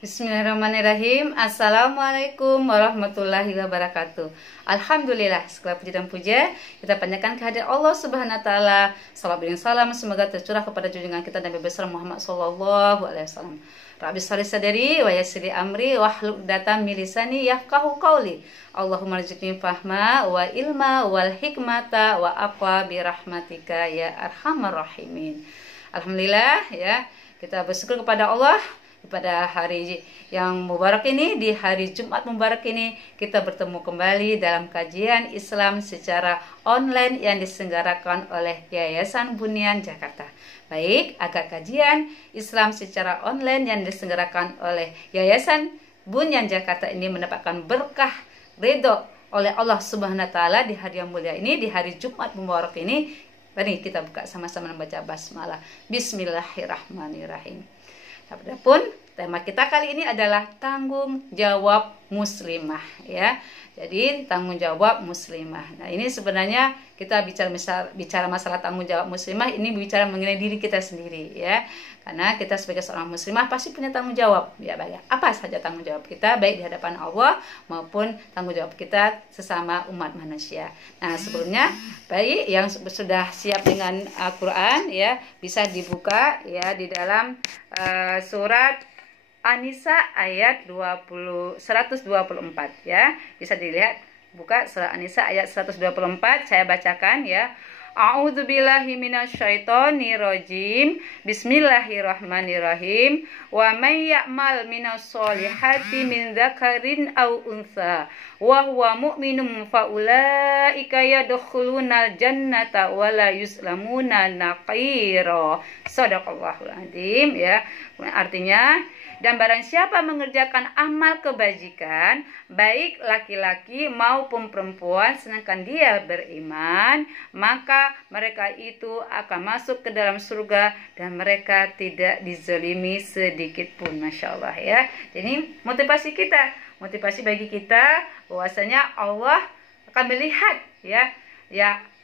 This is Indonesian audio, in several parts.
Bismillahirrahmanirrahim. Assalamualaikum warahmatullahi wabarakatuh. Alhamdulillah, segala puji dan puja kita panjatkan kehadirat Allah Subhanahu wa taala. Salawat dan salam semoga tercurah kepada junjungan kita Nabi besar Muhammad sallallahu alaihi wasallam. Rabbi shrah li sadri wa yassir li amri wahlul 'uqdatam min lisani yafqahu qawli. Allahumma rzuqni fahma wa ilma wal hikmata wa aqwa bi rahmatika ya arhamar rahimin. Alhamdulillah ya, kita bersyukur kepada Allah pada hari yang mubarak ini, di hari Jumat mubarak ini kita bertemu kembali dalam kajian Islam secara online yang diselenggarakan oleh Yayasan Bunyan Jakarta. Baik, agar kajian Islam secara online yang diselenggarakan oleh Yayasan Bunyan Jakarta ini mendapatkan berkah ridho oleh Allah Subhanahu wa taala di hari yang mulia ini, di hari Jumat mubarak ini, mari kita buka sama-sama membaca basmalah. Bismillahirrahmanirrahim. Adapun tema kita kali ini adalah tanggung jawab muslimah ya. Jadi tanggung jawab muslimah. Nah, ini sebenarnya kita bicara masalah tanggung jawab muslimah, ini bicara mengenai diri kita sendiri ya. Karena kita sebagai seorang muslimah pasti punya tanggung jawab ya. Baik, apa saja tanggung jawab kita baik di hadapan Allah maupun tanggung jawab kita sesama umat manusia. Nah, sebelumnya baik yang sudah siap dengan Al-Qur'an ya, bisa dibuka ya di dalam surat An-Nisa ayat 124 ya. Bisa dilihat, buka surat An-Nisa ayat 124, saya bacakan ya. A'udzubillahi minasyaitonirrajim. Bismillahirrahmanirrahim. Wa may ya'mal minassolihati min dzakarin aw untha wa huwa mu'minun fa ulaika yadkhulunal jannata wa la yuzlamuna naqira. Shadaqallahul adzim ya. Artinya, dan barang siapa mengerjakan amal kebajikan, baik laki-laki maupun perempuan, sedangkan dia beriman, maka mereka itu akan masuk ke dalam surga dan mereka tidak dizalimi sedikit pun. Masya Allah ya. Jadi motivasi bagi kita bahwasanya Allah akan melihat ya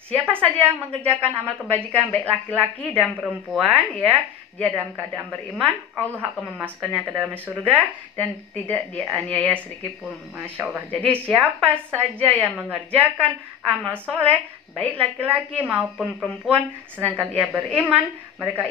siapa saja yang mengerjakan amal kebajikan baik laki-laki dan perempuan ya, dia dalam keadaan beriman, Allah akan memasukkannya ke dalam surga dan tidak dianiaya sedikit pun. Masya Allah. Jadi siapa saja yang mengerjakan amal soleh baik laki-laki maupun perempuan sedangkan ia beriman, mereka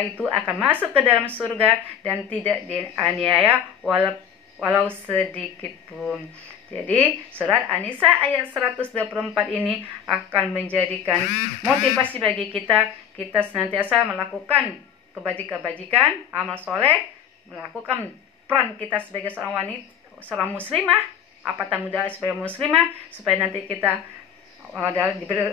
itu akan masuk ke dalam surga dan tidak dianiaya walau sedikit pun. Jadi surat An-Nisa ayat 124 ini akan menjadikan motivasi bagi kita senantiasa melakukan kebajikan, amal soleh, melakukan peran kita sebagai seorang wanita, seorang muslimah, apa tanggung jawab sebagai muslimah, supaya nanti kita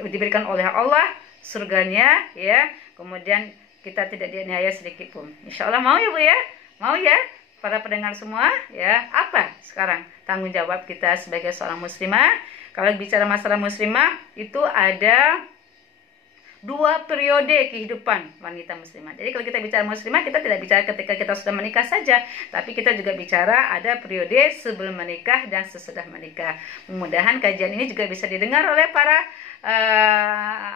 diberikan oleh Allah surganya ya, kemudian kita tidak dianiaya sedikit pun. Insya Allah mau ya Bu ya? Mau ya? Para pendengar semua ya, apa sekarang tanggung jawab kita sebagai seorang muslimah? Kalau bicara masalah muslimah, itu ada 2 periode kehidupan wanita muslimah. Jadi kalau kita bicara muslimah, kita tidak bicara ketika kita sudah menikah saja, tapi kita juga bicara ada periode sebelum menikah dan sesudah menikah. Mudah-mudahan kajian ini juga bisa didengar oleh para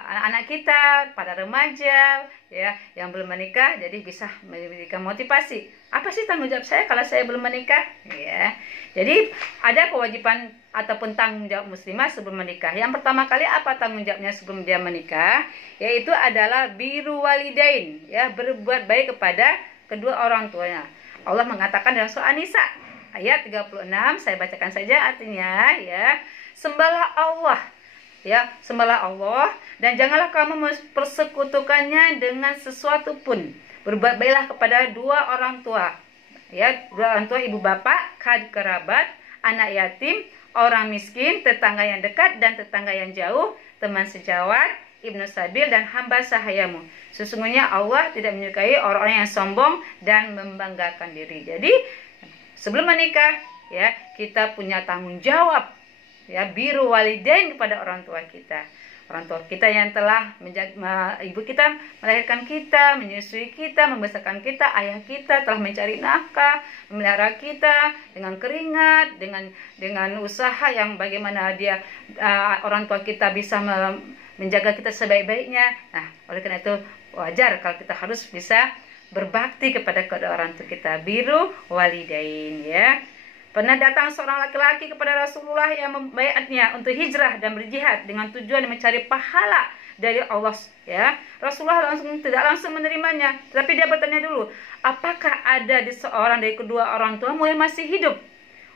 anak-anak kita, para remaja ya yang belum menikah, jadi bisa memberikan motivasi. Apa sih tanggung jawab saya kalau saya belum menikah? Ya. Jadi ada kewajiban ataupun tanggung jawab muslimah sebelum menikah. Yang pertama kali apa tanggung jawabnya sebelum dia menikah? Yaitu adalah biru walidain, ya, berbuat baik kepada kedua orang tuanya. Allah mengatakan dalam surah An-Nisa ayat 36, saya bacakan saja artinya ya. Sembahlah Allah. Ya, sembahlah Allah dan janganlah kamu mempersekutukannya dengan sesuatu pun. Berbuat baiklah kepada dua orang tua. Ya, dua orang tua, ibu bapak, kerabat, anak yatim, orang miskin, tetangga yang dekat dan tetangga yang jauh, teman sejawat, ibnu sabil dan hamba sahayamu. Sesungguhnya Allah tidak menyukai orang-orang yang sombong dan membanggakan diri. Jadi, sebelum menikah, ya, kita punya tanggung jawab ya, biru walidain kepada orang tua kita. Orang tua kita yang telah menjaga, ibu kita melahirkan kita, menyusui kita, membesarkan kita, ayah kita telah mencari nafkah, memelihara kita dengan keringat, dengan usaha yang bagaimana dia orang tua kita bisa menjaga kita sebaik-baiknya. Nah, oleh karena itu wajar kalau kita harus bisa berbakti kepada kedua orang tua kita, biru walidain ya. Pernah datang seorang laki-laki kepada Rasulullah yang membaiatnya untuk hijrah dan berjihad dengan tujuan mencari pahala dari Allah ya. Rasulullah tidak langsung menerimanya, tapi dia bertanya dulu, apakah ada di seorang dari kedua orang tuamu yang masih hidup?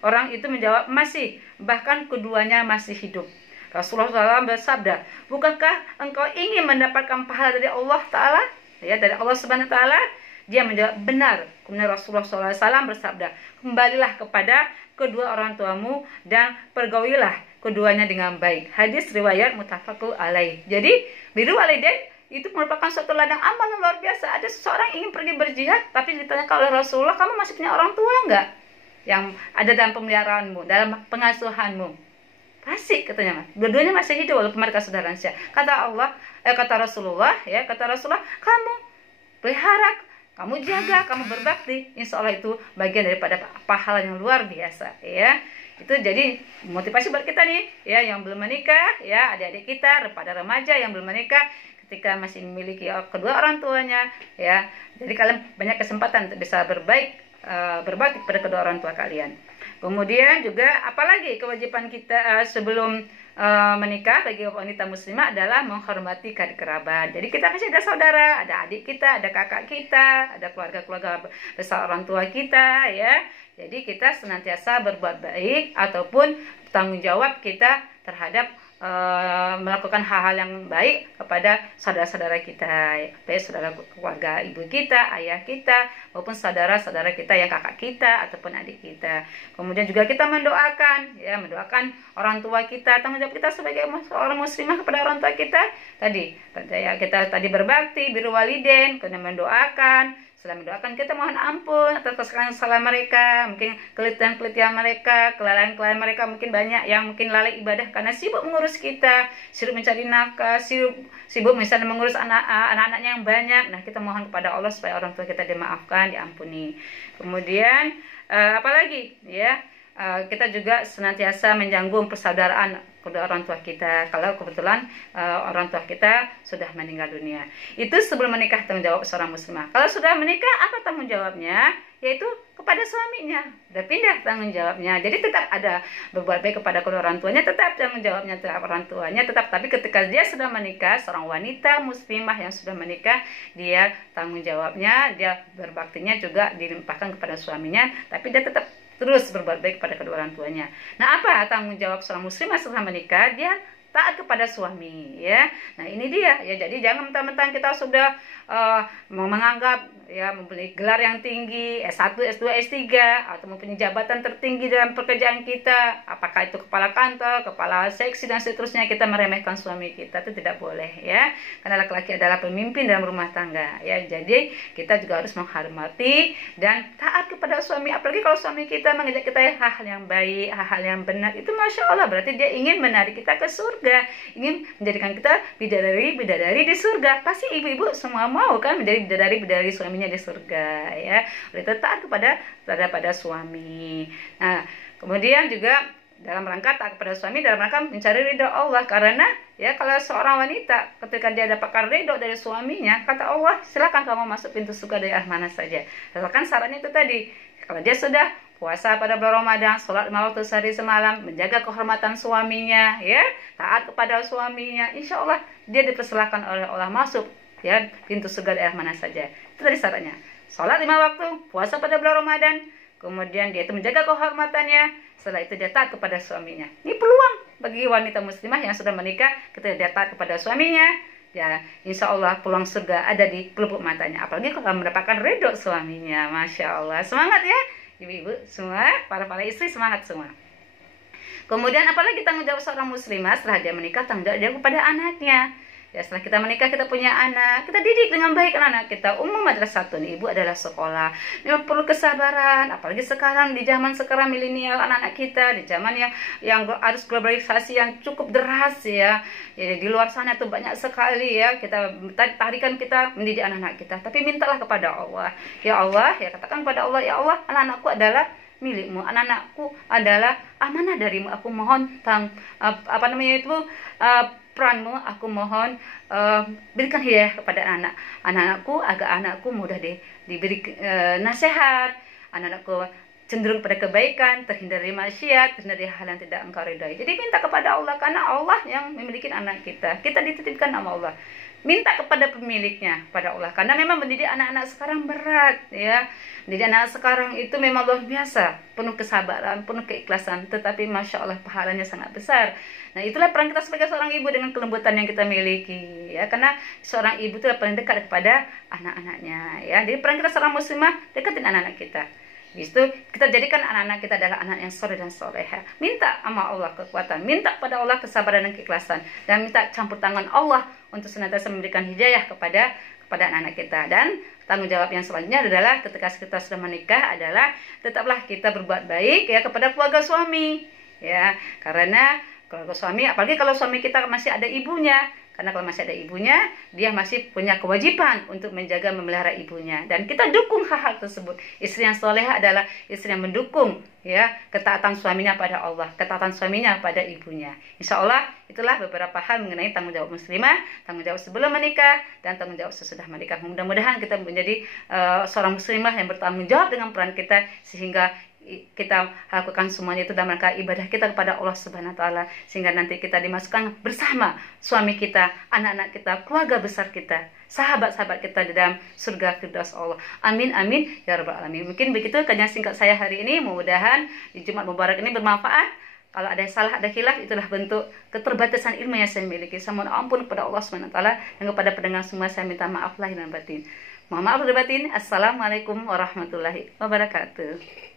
Orang itu menjawab, masih, bahkan keduanya masih hidup. Rasulullah SAW bersabda, bukankah engkau ingin mendapatkan pahala dari Allah Ta'ala? Ya, dari Allah Subhanahu Wa Ta'ala? Dia menjawab, benar. Kemudian Rasulullah SAW bersabda, kembalilah kepada kedua orang tuamu dan pergaulilah keduanya dengan baik. Hadis riwayat muttafaqun alaih. Jadi, biru walidain itu merupakan suatu ladang amal yang luar biasa. Ada seseorang ingin pergi berjihad, tapi ditanya oleh Rasulullah, kamu masih punya orang tua enggak? Yang ada dalam pemeliharaanmu, dalam pengasuhanmu. Pasti katanya, dua-duanya masih hidup walaupun mereka sudah lansia. Kata Rasulullah, kamu pelihara, kamu jaga, kamu berbakti, insya Allah itu bagian daripada pahala yang luar biasa ya. Itu jadi motivasi buat kita nih ya, yang belum menikah ya, adik-adik kita pada remaja yang belum menikah, ketika masih memiliki kedua orang tuanya ya, jadi kalian banyak kesempatan untuk bisa berbakti kepada kedua orang tua kalian. Kemudian juga apalagi kewajiban kita sebelum menikah bagi wanita muslimah adalah menghormati karib kerabat. Jadi kita masih ada saudara, ada adik kita, ada kakak kita, ada keluarga-keluarga besar orang tua kita ya. Jadi kita senantiasa berbuat baik ataupun tanggung jawab kita terhadap melakukan hal-hal yang baik kepada saudara-saudara kita, baik saudara keluarga ibu kita, ayah kita, maupun saudara-saudara kita yang kakak kita ataupun adik kita. Kemudian juga kita mendoakan orang tua kita, tanggung jawab kita sebagai seorang muslimah kepada orang tua kita. Kita tadi berbakti, biru walidain, kemudian mendoakan. Setelah mendoakan, kita mohon ampun atas kesalahan mereka, mungkin keletihan mereka, kelalaian mereka mungkin banyak yang mungkin lalai ibadah karena sibuk mengurus kita, sibuk mencari nafkah, sibuk misalnya mengurus anak-anaknya yang banyak. Nah, kita mohon kepada Allah supaya orang tua kita dimaafkan, diampuni. Kemudian apalagi ya, kita juga senantiasa menjanggung persaudaraan kedua orang tua kita kalau kebetulan orang tua kita sudah meninggal dunia. Itu sebelum menikah tanggung jawab seorang muslimah. Kalau sudah menikah, apa tanggung jawabnya? Yaitu kepada suaminya. Udah pindah tanggung jawabnya. Jadi tetap ada berbuat baik kepada kedua orang tuanya, tetap tanggung jawabnya terhadap orang tuanya, tetap. Tapi ketika dia sudah menikah, seorang wanita muslimah yang sudah menikah, dia tanggung jawabnya, dia berbaktinya juga dilimpahkan kepada suaminya, tapi dia tetap terus berbuat baik kepada kedua orang tuanya. Nah, apa tanggung jawab seorang muslimah setelah menikah? Dia taat kepada suami ya. Nah, ini dia ya. Jadi jangan mentang-mentang kita sudah menganggap ya mempunyai gelar yang tinggi, S1, S2, S3 atau mempunyai jabatan tertinggi dalam pekerjaan kita, apakah itu kepala kantor, kepala seksi dan seterusnya, kita meremehkan suami kita. Itu tidak boleh ya. Karena laki-laki adalah pemimpin dalam rumah tangga ya. Jadi kita juga harus menghormati dan taat kepada suami, apalagi kalau suami kita mengajak kita hal-hal yang baik, hal-hal yang benar. Itu Masya Allah, berarti dia ingin menarik kita ke surga, ingin menjadikan kita bidadari di surga. Pasti ibu-ibu semua mau kan menjadi bidadari suaminya di surga ya. Oleh itu taat kepada suami. Nah, kemudian juga dalam rangka taat kepada suami, dalam rangka mencari ridho Allah. Karena ya kalau seorang wanita ketika dia dapatkan ridho dari suaminya, kata Allah, silakan kamu masuk pintu surga dari arah mana saja. Asalkan syaratnya itu tadi, kalau dia sudah puasa pada bulan Ramadan, sholat 5 waktu sehari semalam, menjaga kehormatan suaminya ya, taat kepada suaminya, insya Allah dia dipersilahkan oleh Allah masuk ya pintu surga daerah mana saja. Itu tadi syaratnya, sholat 5 waktu, puasa pada bulan Ramadan, kemudian dia itu menjaga kehormatannya, setelah itu dia taat kepada suaminya. Ini peluang bagi wanita muslimah yang sudah menikah, ketika dia taat kepada suaminya ya, insya Allah peluang surga ada di pelupuk matanya. Apalagi kalau mendapatkan ridho suaminya. Masya Allah, semangat ya ibu-ibu semua, para istri, semangat semua. Kemudian apalagi tanggung jawab seorang muslimah setelah dia menikah, tanggung jawab dia kepada anaknya. Ya, setelah kita menikah, kita punya anak, kita didik dengan baik anak kita. Umum adalah satu nih, ibu adalah sekolah. Memang perlu kesabaran, apalagi sekarang di zaman sekarang milenial, anak-anak kita di zaman yang harus globalisasi yang cukup deras ya. Ya, di luar sana tuh banyak sekali ya, tarikan kita mendidik anak-anak kita. Tapi mintalah kepada Allah. Ya Allah, ya katakan kepada Allah, ya Allah, anak-anakku adalah milikmu, anak-anakku adalah amanah darimu. Aku mohon peranmu, aku mohon berikan hidayah kepada anak-anakku agar anakku mudah diberi nasihat, anak-anakku cenderung pada kebaikan, terhindar dari maksiat, terhindar dari hal yang tidak engkau ridhai. Jadi minta kepada Allah, karena Allah yang memiliki anak kita. Kita dititipkan sama Allah. Minta kepada pemiliknya, pada Allah. Karena memang mendidik anak-anak sekarang berat, ya. Mendidik anak sekarang itu memang luar biasa, penuh kesabaran, penuh keikhlasan, tetapi masya Allah pahalanya sangat besar. Nah, itulah peran kita sebagai seorang ibu dengan kelembutan yang kita miliki, ya. Karena seorang ibu itu paling dekat kepada anak-anaknya, ya. Jadi peran kita seorang muslimah, dekatin anak-anak kita. Itu kita jadikan anak-anak kita adalah anak yang soleh dan soleha. Minta sama Allah kekuatan, minta kepada Allah kesabaran dan keikhlasan, dan minta campur tangan Allah untuk senantiasa memberikan hidayah kepada anak-anak kita. Dan tanggung jawab yang selanjutnya adalah ketika kita sudah menikah adalah tetaplah kita berbuat baik ya kepada keluarga suami, ya. Karena keluarga suami, apalagi kalau suami kita masih ada ibunya. Karena kalau masih ada ibunya, dia masih punya kewajiban untuk menjaga, memelihara ibunya. Dan kita dukung hal-hal tersebut. Istri yang solehah adalah istri yang mendukung, ya, ketaatan suaminya pada Allah, ketaatan suaminya pada ibunya. Insya Allah itulah beberapa hal mengenai tanggung jawab muslimah, tanggung jawab sebelum menikah, dan tanggung jawab sesudah menikah. Mudah-mudahan kita menjadi seorang muslimah yang bertanggung jawab dengan peran kita, sehingga kita lakukan semuanya itu dalam rangka ibadah kita kepada Allah Subhanahu wa taala, sehingga nanti kita dimasukkan bersama suami kita, anak-anak kita, keluarga besar kita, sahabat-sahabat kita di dalam surga firdaus Allah. Amin amin ya rabbal alamin. Mungkin begitu kajian singkat saya hari ini. Mudah-mudahan di Jumat Mubarak ini bermanfaat. Kalau ada salah, ada khilaf, itulah bentuk keterbatasan ilmu yang saya miliki. Saya mohon ampun kepada Allah Subhanahu wa taala, dan kepada pendengar semua saya minta maaf lahir dan batin. Mohon maaf lahir dan batin. Assalamualaikum warahmatullahi wabarakatuh.